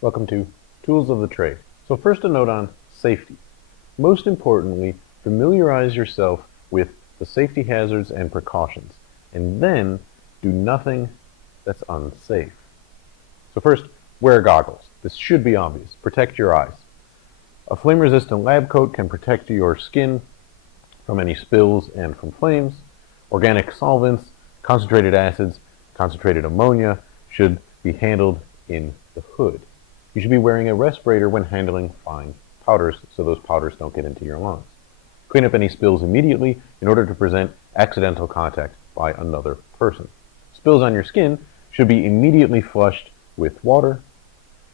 Welcome to Tools of the Trade. So first a note on safety. Most importantly, familiarize yourself with the safety hazards and precautions, and then do nothing that's unsafe. So first, wear goggles. This should be obvious. Protect your eyes. A flame-resistant lab coat can protect your skin from any spills and from flames. Organic solvents, concentrated acids, concentrated ammonia should be handled in the hood. You should be wearing a respirator when handling fine powders so those powders don't get into your lungs. Clean up any spills immediately in order to prevent accidental contact by another person. Spills on your skin should be immediately flushed with water,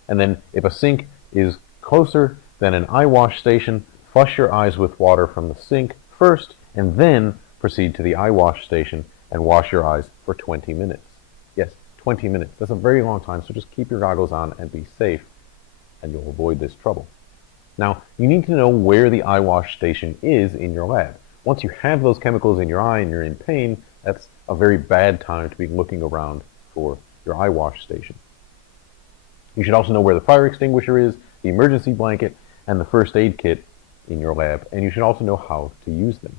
and then if a sink is closer than an eye wash station, flush your eyes with water from the sink first, and then proceed to the eye wash station and wash your eyes for 20 minutes. Yes, 20 minutes. That's a very long time, so just keep your goggles on and be safe, and you'll avoid this trouble. Now, you need to know where the eye wash station is in your lab. Once you have those chemicals in your eye and you're in pain, that's a very bad time to be looking around for your eye wash station. You should also know where the fire extinguisher is, the emergency blanket, and the first aid kit in your lab, and you should also know how to use them.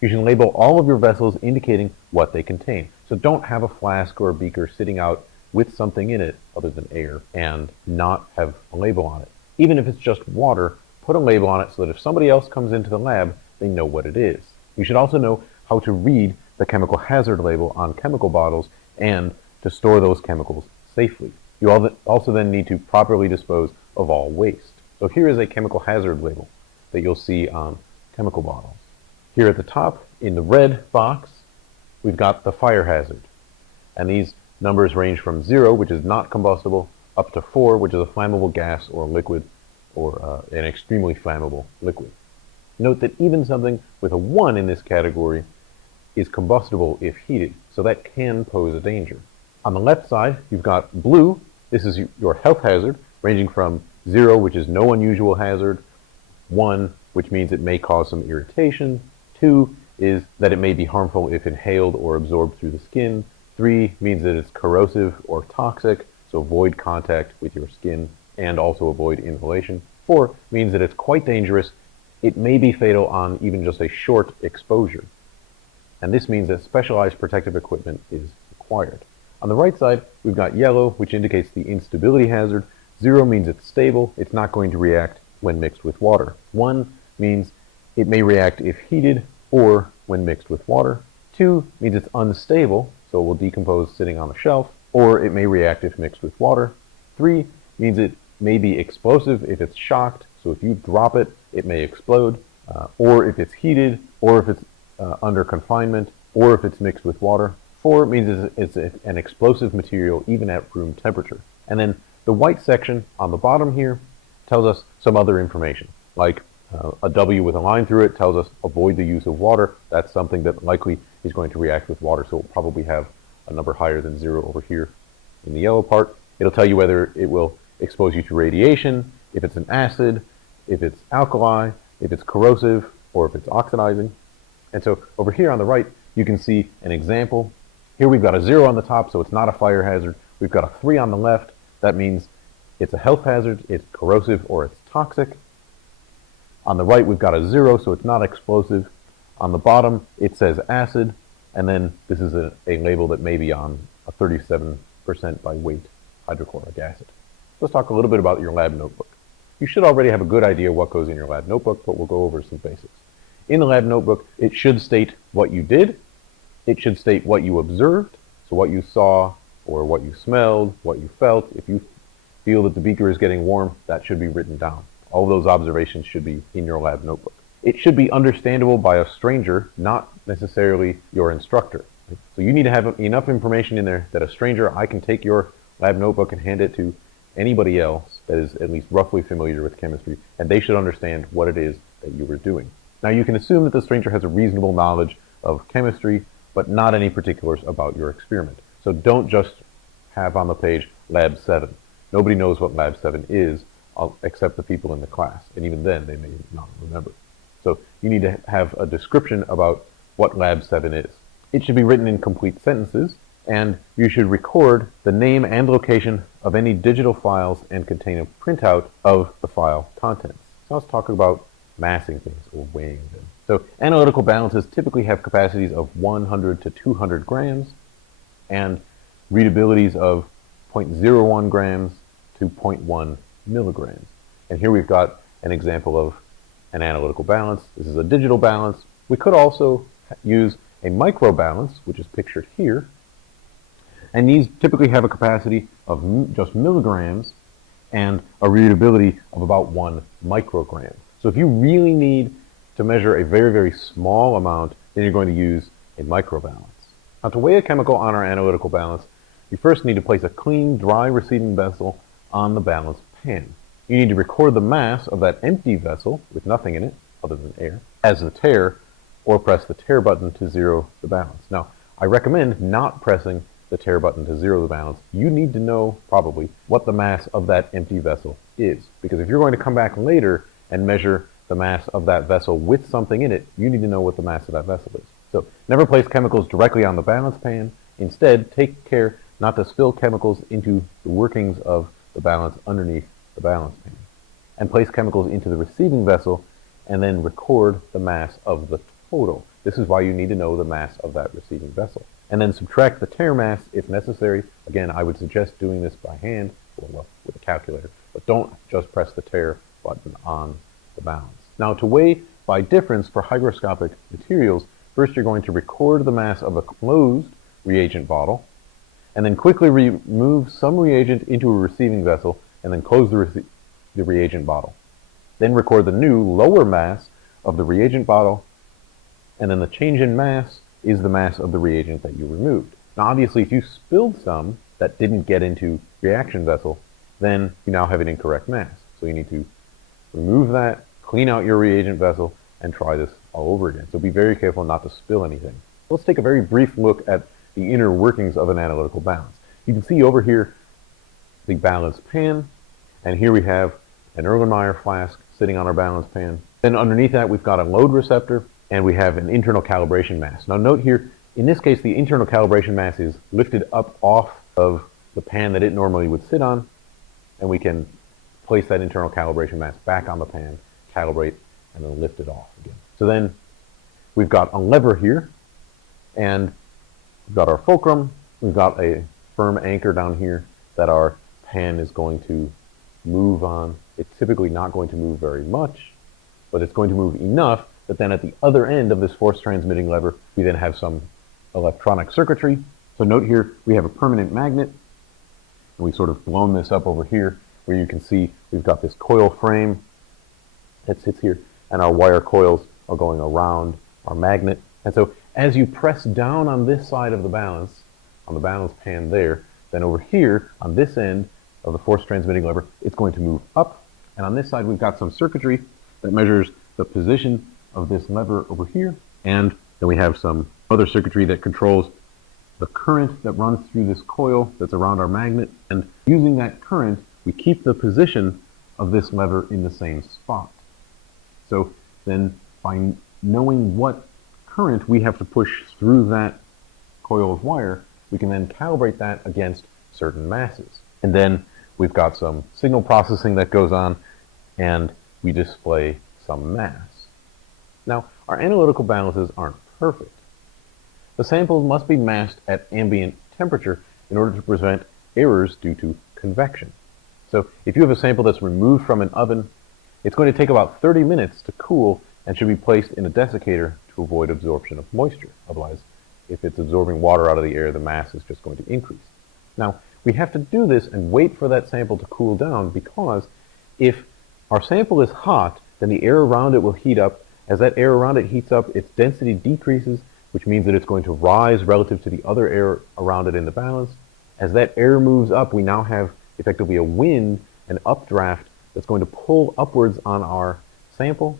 You should label all of your vessels indicating what they contain. So don't have a flask or a beaker sitting out with something in it other than air and not have a label on it. Even if it's just water, put a label on it so that if somebody else comes into the lab, they know what it is. You should also know how to read the chemical hazard label on chemical bottles and to store those chemicals safely. You also then need to properly dispose of all waste. So here is a chemical hazard label that you'll see on chemical bottles. Here at the top, in the red box, we've got the fire hazard. And these numbers range from 0, which is not combustible, up to 4, which is a flammable gas or liquid, or an extremely flammable liquid. Note that even something with a 1 in this category is combustible if heated, so that can pose a danger. On the left side, you've got blue. This is your health hazard, ranging from 0, which is no unusual hazard, 1, which means it may cause some irritation, 2 is that it may be harmful if inhaled or absorbed through the skin, 3 means that it's corrosive or toxic, so avoid contact with your skin and also avoid inhalation. 4 means that it's quite dangerous. It may be fatal on even just a short exposure. And this means that specialized protective equipment is required. On the right side, we've got yellow, which indicates the instability hazard. 0 means it's stable. It's not going to react when mixed with water. 1 means it may react if heated or when mixed with water. 2 means it's unstable, so it will decompose sitting on a shelf, or it may react if mixed with water. 3 means it may be explosive if it's shocked, so if you drop it, it may explode, or if it's heated, or if it's under confinement, or if it's mixed with water. 4 means it's an explosive material even at room temperature. And then the white section on the bottom here tells us some other information, like a W with a line through it tells us avoid the use of water. That's something that likely is going to react with water, so we'll probably have a number higher than 0 over here in the yellow part. It'll tell you whether it will expose you to radiation, if it's an acid, if it's alkali, if it's corrosive, or if it's oxidizing. And so over here on the right, you can see an example. Here we've got a 0 on the top, so it's not a fire hazard. We've got a 3 on the left. That means it's a health hazard, it's corrosive, or it's toxic. On the right, we've got a 0, so it's not explosive. On the bottom, it says acid, and then this is a label that may be on a 37% by weight hydrochloric acid. Let's talk a little bit about your lab notebook. You should already have a good idea what goes in your lab notebook, but we'll go over some basics. In the lab notebook, it should state what you did. It should state what you observed, so what you saw or what you smelled, what you felt. If you feel that the beaker is getting warm, that should be written down. All of those observations should be in your lab notebook. It should be understandable by a stranger, not necessarily your instructor. So you need to have enough information in there that a stranger, I can take your lab notebook and hand it to anybody else that is at least roughly familiar with chemistry, and they should understand what it is that you were doing. Now you can assume that the stranger has a reasonable knowledge of chemistry, but not any particulars about your experiment. So don't just have on the page Lab 7. Nobody knows what Lab 7 is except the people in the class, and even then they may not remember. So you need to have a description about what Lab 7 is. It should be written in complete sentences, And you should record the name and location of any digital files and contain a printout of the file contents. So let's talk about massing things or weighing them. So analytical balances typically have capacities of 100 to 200 grams and readabilities of 0.01 grams to 0.1 milligrams. And here we've got an example of an analytical balance. This is a digital balance. We could also use a microbalance, which is pictured here. And these typically have a capacity of just milligrams and a readability of about 1 microgram. So if you really need to measure a very, very small amount, then you're going to use a microbalance. Now, to weigh a chemical on our analytical balance, you first need to place a clean, dry receiving vessel on the balance pan. You need to record the mass of that empty vessel with nothing in it other than air as the tare, or press the tare button to zero the balance. Now, I recommend not pressing the tare button to zero the balance. You need to know probably what the mass of that empty vessel is, because if you're going to come back later and measure the mass of that vessel with something in it, you need to know what the mass of that vessel is. So never place chemicals directly on the balance pan. Instead, take care not to spill chemicals into the workings of the balance underneath the balance pan. And place chemicals into the receiving vessel and then record the mass of the total. This is why you need to know the mass of that receiving vessel. And then subtract the tare mass if necessary. Again, I would suggest doing this by hand or with a calculator, but don't just press the tare button on the balance. Now, to weigh by difference for hygroscopic materials, first you're going to record the mass of a closed reagent bottle, and then quickly remove some reagent into a receiving vessel, and then close the reagent bottle. Then record the new lower mass of the reagent bottle, and then the change in mass is the mass of the reagent that you removed. Now, obviously, if you spilled some that didn't get into reaction vessel, then you now have an incorrect mass. So you need to remove that, clean out your reagent vessel, and try this all over again. So be very careful not to spill anything. Let's take a very brief look at the inner workings of an analytical balance. You can see over here the balance pan, and here we have an Erlenmeyer flask sitting on our balance pan. Then underneath that we've got a load receptor, and we have an internal calibration mass. Now note here, in this case the internal calibration mass is lifted up off of the pan that it normally would sit on, and we can place that internal calibration mass back on the pan, calibrate, and then lift it off again. So then we've got a lever here, and we've got our fulcrum, we've got a firm anchor down here that our pan is going to move on. It's typically not going to move very much, but it's going to move enough that then at the other end of this force transmitting lever, we then have some electronic circuitry. So note here, we have a permanent magnet, and we've sort of blown this up over here, where you can see we've got this coil frame that sits here, and our wire coils are going around our magnet. And so as you press down on this side of the balance pan there, then over here on this end of the force transmitting lever, it's going to move up. And on this side, we've got some circuitry that measures the position of this lever over here. And then we have some other circuitry that controls the current that runs through this coil that's around our magnet. And using that current, we keep the position of this lever in the same spot. So then by knowing what current we have to push through that coil of wire, we can then calibrate that against certain masses. And then we've got some signal processing that goes on, and we display some mass. Now, our analytical balances aren't perfect. The samples must be masked at ambient temperature in order to prevent errors due to convection. So if you have a sample that's removed from an oven, it's going to take about 30 minutes to cool and should be placed in a desiccator to avoid absorption of moisture. Otherwise, if it's absorbing water out of the air, the mass is just going to increase. Now, we have to do this and wait for that sample to cool down, because if our sample is hot, then the air around it will heat up. As that air around it heats up, its density decreases, which means that it's going to rise relative to the other air around it in the balance. As that air moves up, we now have effectively a wind, an updraft, that's going to pull upwards on our sample.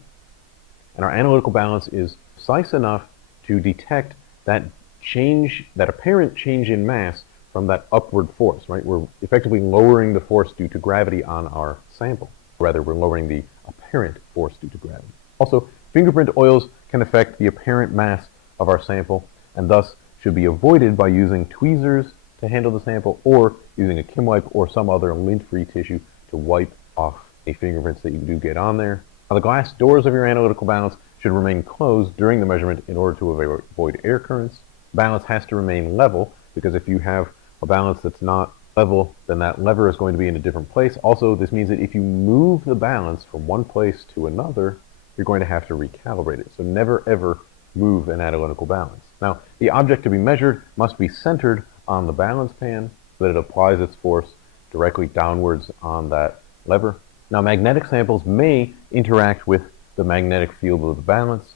And our analytical balance is precise enough to detect that change, that apparent change in mass from that upward force, right? We're effectively lowering the force due to gravity on our sample. Rather, we're lowering the apparent force due to gravity. Also, fingerprint oils can affect the apparent mass of our sample, and thus should be avoided by using tweezers to handle the sample or using a Kim wipe or some other lint-free tissue to wipe off any fingerprints that you do get on there. Now, the glass doors of your analytical balance should remain closed during the measurement in order to avoid air currents. Balance has to remain level, because if you have a balance that's not level, then that lever is going to be in a different place. Also, this means that if you move the balance from one place to another, you're going to have to recalibrate it. So never ever move an analytical balance. Now, the object to be measured must be centered on the balance pan so that it applies its force directly downwards on that lever. Now, magnetic samples may interact with the magnetic field of the balance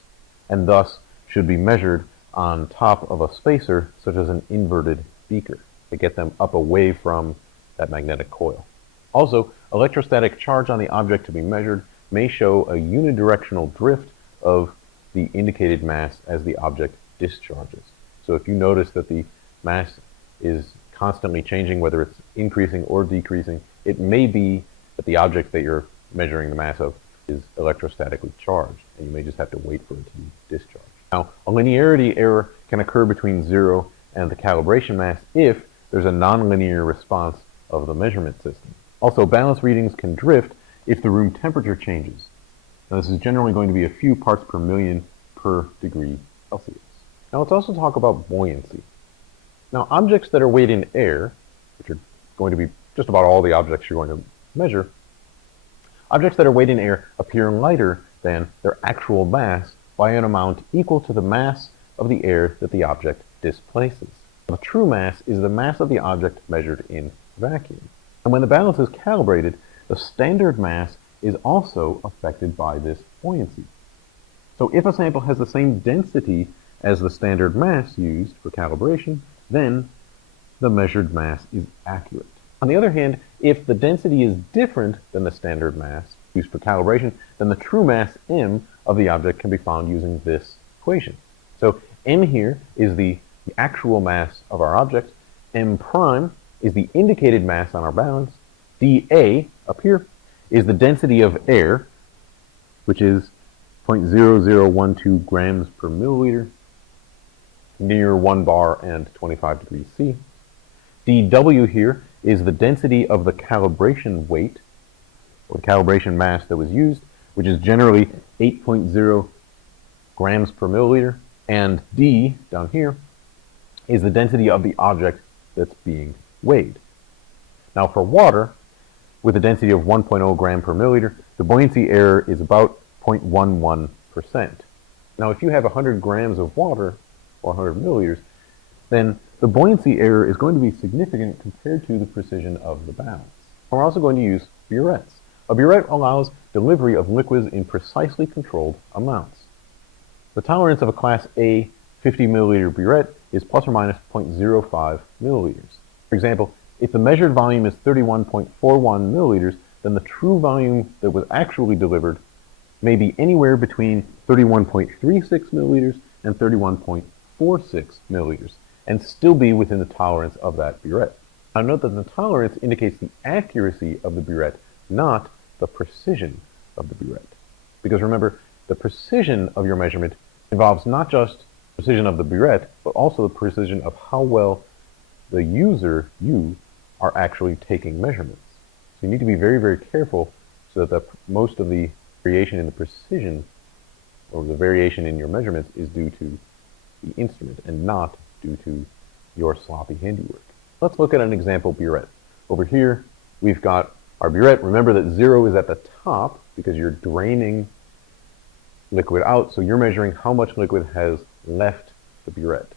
and thus should be measured on top of a spacer, such as an inverted beaker, to get them up away from that magnetic coil. Also, electrostatic charge on the object to be measured may show a unidirectional drift of the indicated mass as the object discharges. So if you notice that the mass is constantly changing, whether it's increasing or decreasing, it may be that the object that you're measuring the mass of is electrostatically charged, and you may just have to wait for it to be discharged. Now, a linearity error can occur between 0 and the calibration mass if there's a nonlinear response of the measurement system. Also, balance readings can drift if the room temperature changes. Now, this is generally going to be a few parts per million per degree Celsius. Now, let's also talk about buoyancy. Now, objects that are weighed in air, which are going to be just about all the objects you're going to measure, objects that are weighed in air appear lighter than their actual mass by an amount equal to the mass of the air that the object displaces. The true mass is the mass of the object measured in vacuum. And when the balance is calibrated, the standard mass is also affected by this buoyancy. So if a sample has the same density as the standard mass used for calibration, then the measured mass is accurate. On the other hand, if the density is different than the standard mass used for calibration, then the true mass m of the object can be found using this equation. So m here is the actual mass of our object, m prime is the indicated mass on our balance, dA up here is the density of air, which is 0.0012 grams per milliliter, near 1 bar and 25 degrees C. dW here is the density of the calibration weight, or the calibration mass that was used, which is generally 8.0 grams per milliliter, and D, down here, is the density of the object that's being weighed. Now for water, with a density of 1.0 gram per milliliter, the buoyancy error is about 0.11%. Now if you have 100 grams of water, or 100 milliliters, then the buoyancy error is going to be significant compared to the precision of the balance. We're also going to use burettes. A burette allows delivery of liquids in precisely controlled amounts. The tolerance of a Class A 50 milliliter burette is plus or minus 0.05 milliliters. For example, if the measured volume is 31.41 milliliters, then the true volume that was actually delivered may be anywhere between 31.36 milliliters and 31.46 milliliters, and still be within the tolerance of that burette. Now note that the tolerance indicates the accuracy of the burette, not the precision of the burette. Because remember, the precision of your measurement involves not just precision of the burette, but also the precision of how well the user, you, are actually taking measurements. So you need to be very, very careful so that most of the variation in the precision, or the variation in your measurements, is due to the instrument and not due to your sloppy handiwork. Let's look at an example burette. Over here, we've got our burette. Remember that 0 is at the top because you're draining liquid out, so you're measuring how much liquid has left the burette.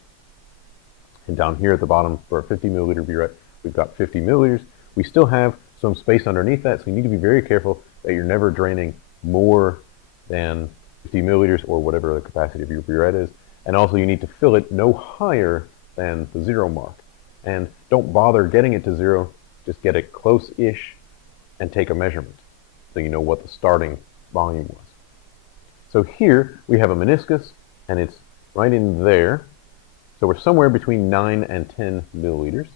And down here at the bottom for a 50 milliliter burette, we've got 50 milliliters. We still have some space underneath that, so you need to be very careful that you're never draining more than 50 milliliters or whatever the capacity of your burette is. And also you need to fill it no higher than the 0 mark. And don't bother getting it to 0, just get it close-ish and take a measurement so you know what the starting volume was. So here we have a meniscus, and it's right in there. So we're somewhere between 9 and 10 milliliters.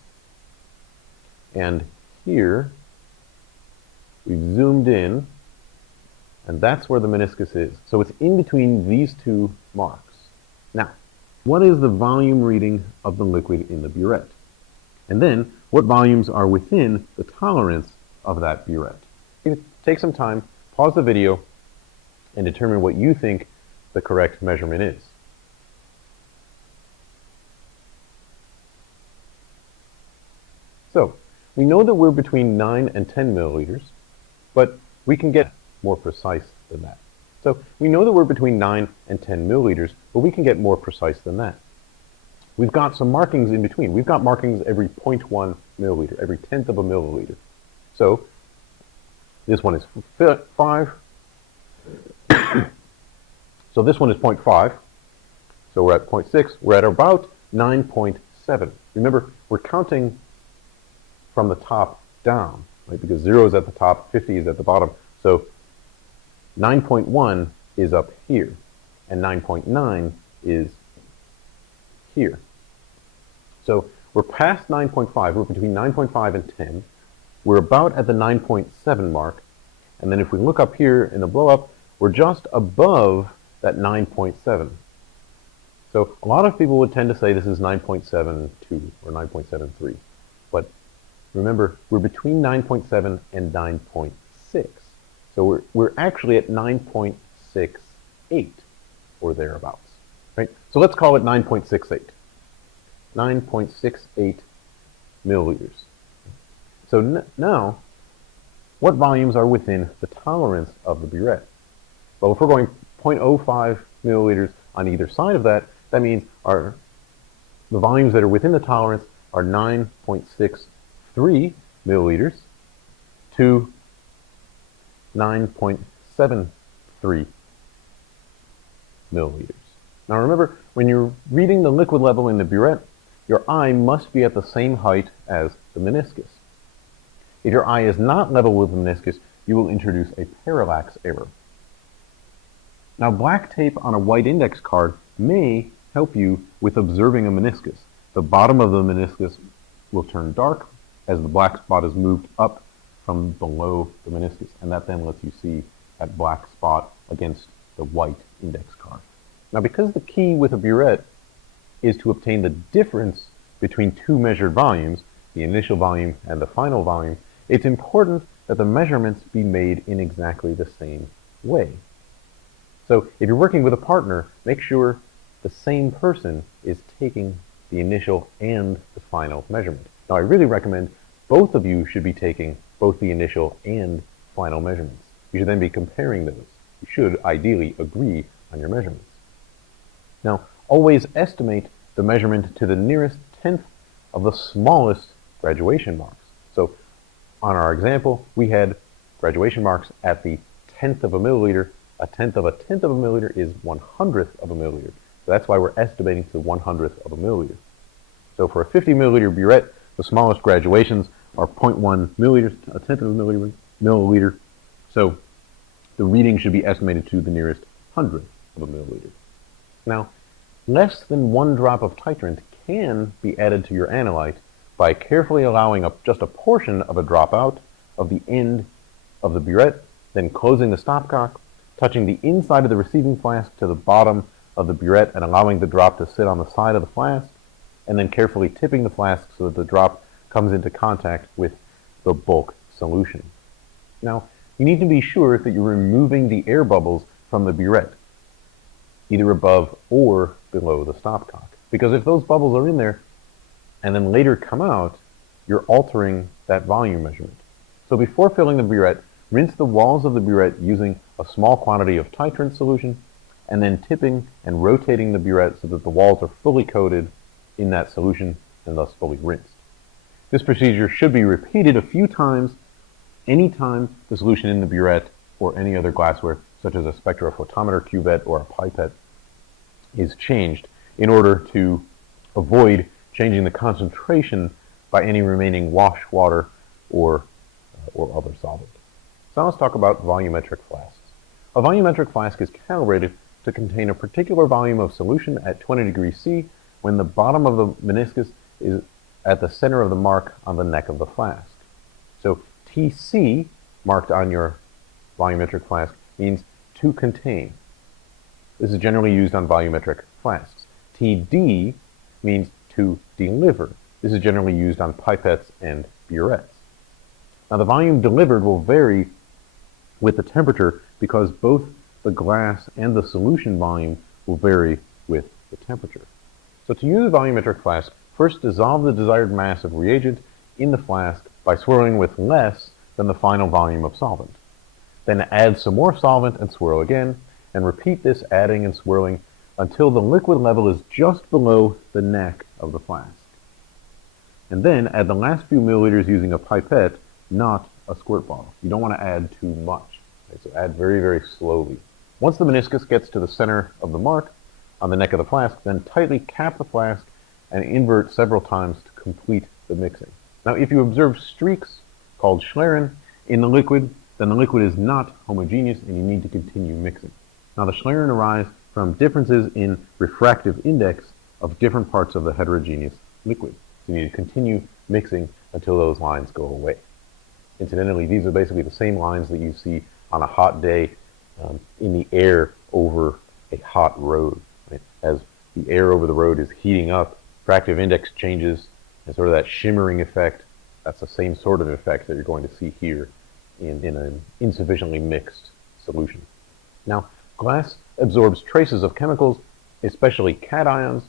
And here we've zoomed in, and that's where the meniscus is. So it's in between these two marks. Now, what is the volume reading of the liquid in the burette? And then, what volumes are within the tolerance of that burette? Take some time, pause the video, and determine what you think the correct measurement is. So, we know that we're between 9 and 10 milliliters, but we can get more precise than that. So, we know that we're between 9 and 10 milliliters, but we can get more precise than that. We've got some markings in between. We've got markings every 0.1 milliliter, every tenth of a milliliter. So, this one is 5. So this one is 0.5. So we're at 0.6. We're at about 9.7. Remember, we're counting from the top down, right? Because 0 is at the top, 50 is at the bottom. So 9.1 is up here, and 9.9 is here. So we're past 9.5. We're between 9.5 and 10. We're about at the 9.7 mark. And then if we look up here in the blow-up, we're just above that 9.7. So a lot of people would tend to say this is 9.72 or 9.73. But remember, we're between 9.7 and 9.6. So we're actually at 9.68 or thereabouts. Right? So let's call it 9.68. 9.68 milliliters. So now, what volumes are within the tolerance of the burette? Well, if we're going 0.05 milliliters on either side of that, that means the volumes that are within the tolerance are 9.63 milliliters to 9.73 milliliters. Now remember, when you're reading the liquid level in the burette, your eye must be at the same height as the meniscus. If your eye is not level with the meniscus, you will introduce a parallax error. Now, black tape on a white index card may help you with observing a meniscus. The bottom of the meniscus will turn dark as the black spot is moved up from below the meniscus, and that then lets you see that black spot against the white index card. Now, because the key with a burette is to obtain the difference between two measured volumes, the initial volume and the final volume, it's important that the measurements be made in exactly the same way. So if you're working with a partner, make sure the same person is taking the initial and the final measurement. Now, I really recommend both of you should be taking both the initial and final measurements. You should then be comparing those. You should ideally agree on your measurements. Now, always estimate the measurement to the nearest tenth of the smallest graduation marks. So on our example, we had graduation marks at the tenth of a milliliter. A tenth of a milliliter is 1/100th of a milliliter. So that's why we're estimating to 1/100th of a milliliter. So for a 50 milliliter burette, the smallest graduations are 0.1 milliliters, a tenth of a milliliter. So the reading should be estimated to the nearest 100th of a milliliter. Now, less than 1 drop of titrant can be added to your analyte by carefully allowing just a portion of a drop out of the end of the burette, then closing the stopcock, touching the inside of the receiving flask to the bottom of the burette and allowing the drop to sit on the side of the flask, and then carefully tipping the flask so that the drop comes into contact with the bulk solution. Now, you need to be sure that you're removing the air bubbles from the burette, either above or below the stopcock. Because if those bubbles are in there and then later come out, you're altering that volume measurement. So before filling the burette, rinse the walls of the burette using a small quantity of titrant solution, and then tipping and rotating the burette so that the walls are fully coated in that solution and thus fully rinsed. This procedure should be repeated a few times anytime the solution in the burette or any other glassware, such as a spectrophotometer cuvette or a pipette, is changed in order to avoid changing the concentration by any remaining wash water or other solvent. So now let's talk about volumetric flasks. A volumetric flask is calibrated to contain a particular volume of solution at 20 degrees C when the bottom of the meniscus is at the center of the mark on the neck of the flask. So TC, marked on your volumetric flask, means to contain. This is generally used on volumetric flasks. TD means to deliver. This is generally used on pipettes and burettes. Now the volume delivered will vary with the temperature because both the glass and the solution volume will vary with the temperature. So to use a volumetric flask, first dissolve the desired mass of reagent in the flask by swirling with less than the final volume of solvent. Then add some more solvent and swirl again, and repeat this adding and swirling until the liquid level is just below the neck of the flask. And then add the last few milliliters using a pipette, not a squirt bottle. You don't want to add too much. Okay, so add very, very slowly. Once the meniscus gets to the center of the mark on the neck of the flask, then tightly cap the flask and invert several times to complete the mixing. Now, if you observe streaks called Schlieren in the liquid, then the liquid is not homogeneous and you need to continue mixing. Now, the Schlieren arise from differences in refractive index of different parts of the heterogeneous liquid. So you need to continue mixing until those lines go away. Incidentally, these are basically the same lines that you see on a hot day in the air over a hot road. Right? As the air over the road is heating up, refractive index changes, and sort of that shimmering effect. That's the same sort of effect that you're going to see here in an insufficiently mixed solution. Now, glass absorbs traces of chemicals, especially cations,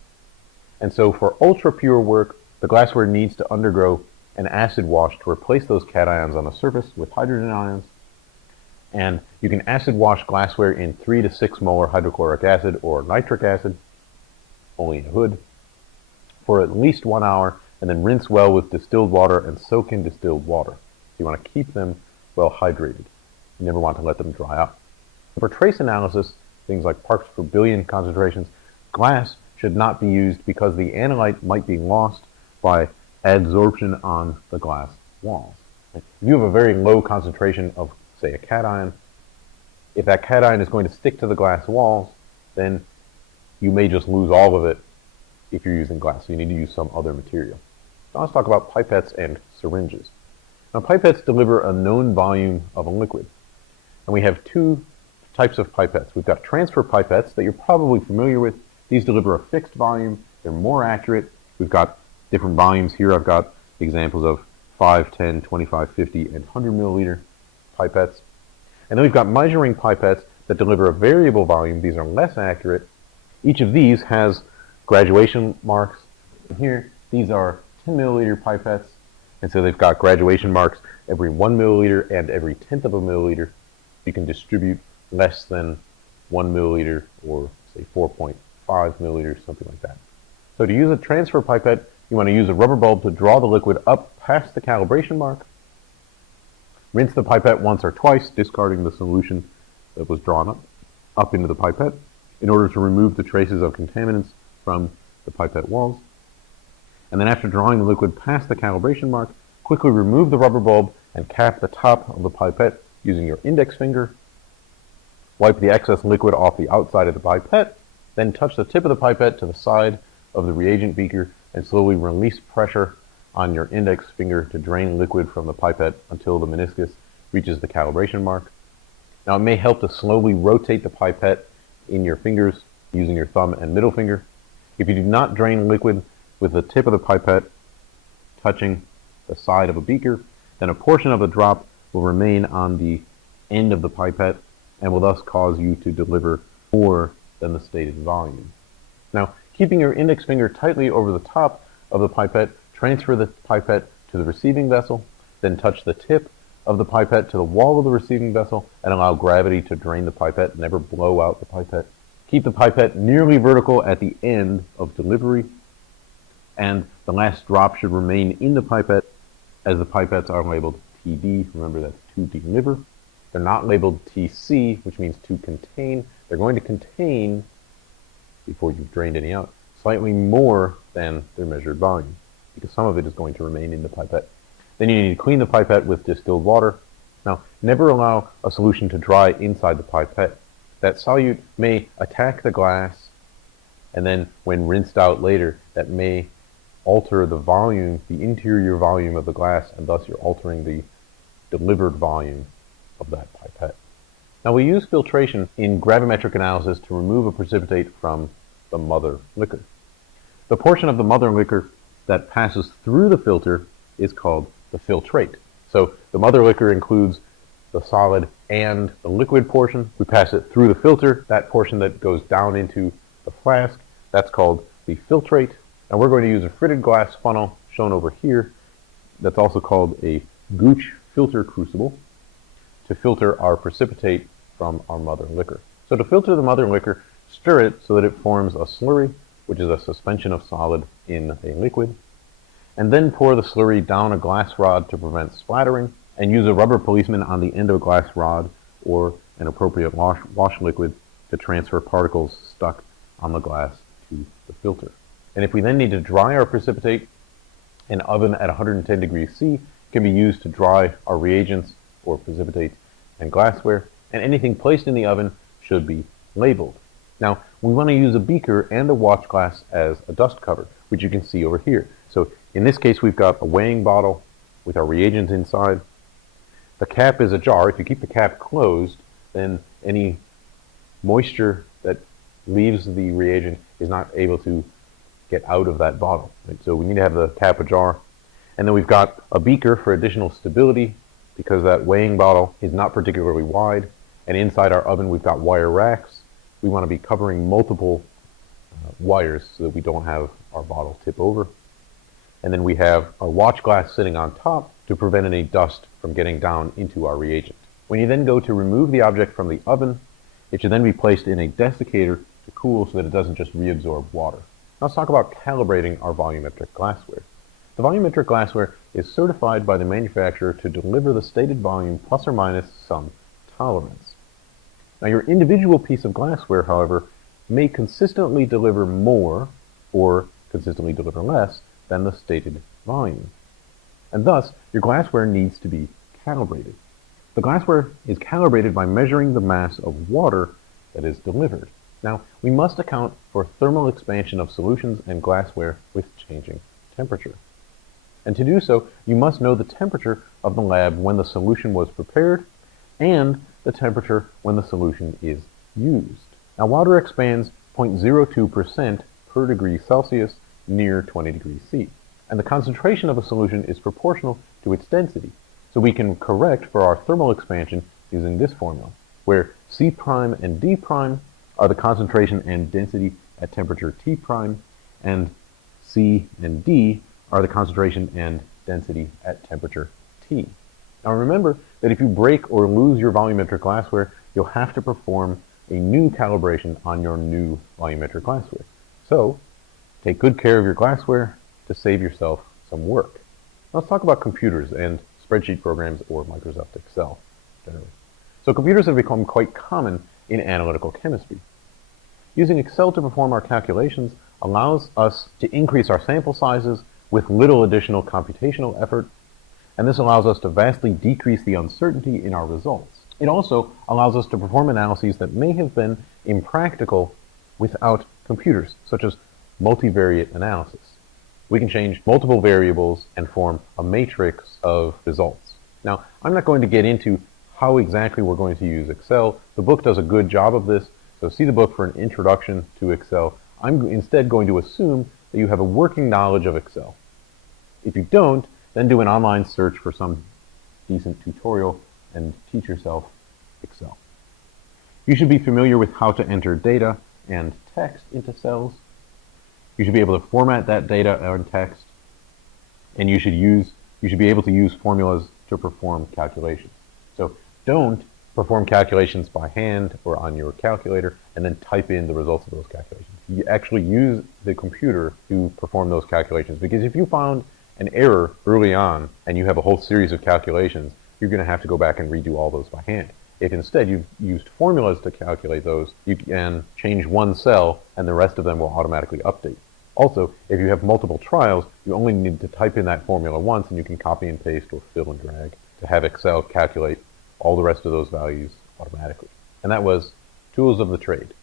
and so for ultra-pure work, the glassware needs to undergo an acid wash to replace those cations on the surface with hydrogen ions. And you can acid wash glassware in 3 to 6 molar hydrochloric acid or nitric acid, only in a hood, for at least 1 hour, and then rinse well with distilled water and soak in distilled water. So you want to keep them well hydrated. You never want to let them dry out. For trace analysis, things like parts per billion concentrations, glass should not be used because the analyte might be lost by adsorption on the glass walls. If you have a very low concentration of, say, a cation, if that cation is going to stick to the glass walls, then you may just lose all of it if you're using glass. So you need to use some other material. Now let's talk about pipettes and syringes. Now pipettes deliver a known volume of a liquid. And we have two types of pipettes. We've got transfer pipettes that you're probably familiar with. These deliver a fixed volume. They're more accurate. We've got different volumes here. I've got examples of 5, 10, 25, 50, and 100 milliliter pipettes. And then we've got measuring pipettes that deliver a variable volume. These are less accurate. Each of these has graduation marks. And here, these are 10 milliliter pipettes. And so they've got graduation marks every 1 milliliter and every 1/10 of a milliliter. You can distribute less than 1 milliliter or say 4.5 milliliters, something like that. So to use a transfer pipette, you want to use a rubber bulb to draw the liquid up past the calibration mark. Rinse the pipette once or twice, discarding the solution that was drawn up into the pipette in order to remove the traces of contaminants from the pipette walls. And then after drawing the liquid past the calibration mark, quickly remove the rubber bulb and cap the top of the pipette using your index finger. Wipe the excess liquid off the outside of the pipette, then touch the tip of the pipette to the side of the reagent beaker and slowly release pressure on your index finger to drain liquid from the pipette until the meniscus reaches the calibration mark. Now it may help to slowly rotate the pipette in your fingers using your thumb and middle finger. If you do not drain liquid with the tip of the pipette touching the side of a beaker, then a portion of the drop will remain on the end of the pipette and will thus cause you to deliver more than the stated volume. Now, keeping your index finger tightly over the top of the pipette, transfer the pipette to the receiving vessel, then touch the tip of the pipette to the wall of the receiving vessel and allow gravity to drain the pipette. Never blow out the pipette. Keep the pipette nearly vertical at the end of delivery, and the last drop should remain in the pipette as the pipettes are labeled TD. Remember, that's to deliver. They're not labeled TC, which means to contain. They're going to contain, before you've drained any out, slightly more than their measured volume, because some of it is going to remain in the pipette. Then you need to clean the pipette with distilled water. Now, never allow a solution to dry inside the pipette. That solute may attack the glass, and then when rinsed out later, that may alter the volume, the interior volume of the glass, and thus you're altering the delivered volume of that pipette. Now we use filtration in gravimetric analysis to remove a precipitate from the mother liquor. The portion of the mother liquor that passes through the filter is called the filtrate. So the mother liquor includes the solid and the liquid portion. We pass it through the filter. That portion that goes down into the flask, that's called the filtrate. And we're going to use a fritted glass funnel shown over here. That's also called a Gooch filter crucible to filter our precipitate from our mother liquor. So to filter the mother liquor, stir it so that it forms a slurry, which is a suspension of solid in a liquid, and then pour the slurry down a glass rod to prevent splattering, and use a rubber policeman on the end of a glass rod or an appropriate wash liquid to transfer particles stuck on the glass to the filter. And if we then need to dry our precipitate, an oven at 110 degrees C can be used to dry our reagents or precipitates and glassware, and anything placed in the oven should be labeled. Now, we want to use a beaker and a watch glass as a dust cover, which you can see over here. So in this case, we've got a weighing bottle with our reagents inside. The cap is a jar. If you keep the cap closed, then any moisture that leaves the reagent is not able to get out of that bottle. Right? So we need to have the cap ajar. And then we've got a beaker for additional stability because that weighing bottle is not particularly wide. And inside our oven, we've got wire racks. We want to be covering multiple wires so that we don't have our bottle tip over. And then we have a watch glass sitting on top to prevent any dust from getting down into our reagent. When you then go to remove the object from the oven, it should then be placed in a desiccator to cool so that it doesn't just reabsorb water. Now let's talk about calibrating our volumetric glassware. The volumetric glassware is certified by the manufacturer to deliver the stated volume plus or minus some tolerance. Now your individual piece of glassware, however, may consistently deliver more or consistently deliver less than the stated volume. And thus, your glassware needs to be calibrated. The glassware is calibrated by measuring the mass of water that is delivered. Now, we must account for thermal expansion of solutions and glassware with changing temperature. And to do so, you must know the temperature of the lab when the solution was prepared and the temperature when the solution is used. Now, water expands 0.02% per degree Celsius near 20 degrees C. And the concentration of a solution is proportional to its density. So we can correct for our thermal expansion using this formula, where C prime and D prime are the concentration and density at temperature T prime, and C and D are the concentration and density at temperature T. Now remember that if you break or lose your volumetric glassware, you'll have to perform a new calibration on your new volumetric glassware. So take good care of your glassware to save yourself some work. Let's talk about computers and spreadsheet programs or Microsoft Excel generally. So computers have become quite common in analytical chemistry. Using Excel to perform our calculations allows us to increase our sample sizes with little additional computational effort, and this allows us to vastly decrease the uncertainty in our results. It also allows us to perform analyses that may have been impractical without computers, such as multivariate analysis. We can change multiple variables and form a matrix of results. Now, I'm not going to get into how exactly we're going to use Excel. The book does a good job of this, so see the book for an introduction to Excel. I'm instead going to assume that you have a working knowledge of Excel. If you don't, then do an online search for some decent tutorial and teach yourself Excel. You should be familiar with how to enter data and text into cells. You should be able to format that data and text, and you should be able to use formulas to perform calculations. So don't perform calculations by hand or on your calculator and then type in the results of those calculations. You actually use the computer to perform those calculations, because if you found an error early on and you have a whole series of calculations, you're going to have to go back and redo all those by hand. If instead you've used formulas to calculate those, you can change one cell and the rest of them will automatically update. Also, if you have multiple trials, you only need to type in that formula once and you can copy and paste or fill and drag to have Excel calculate all the rest of those values automatically. And that was Tools of the Trade.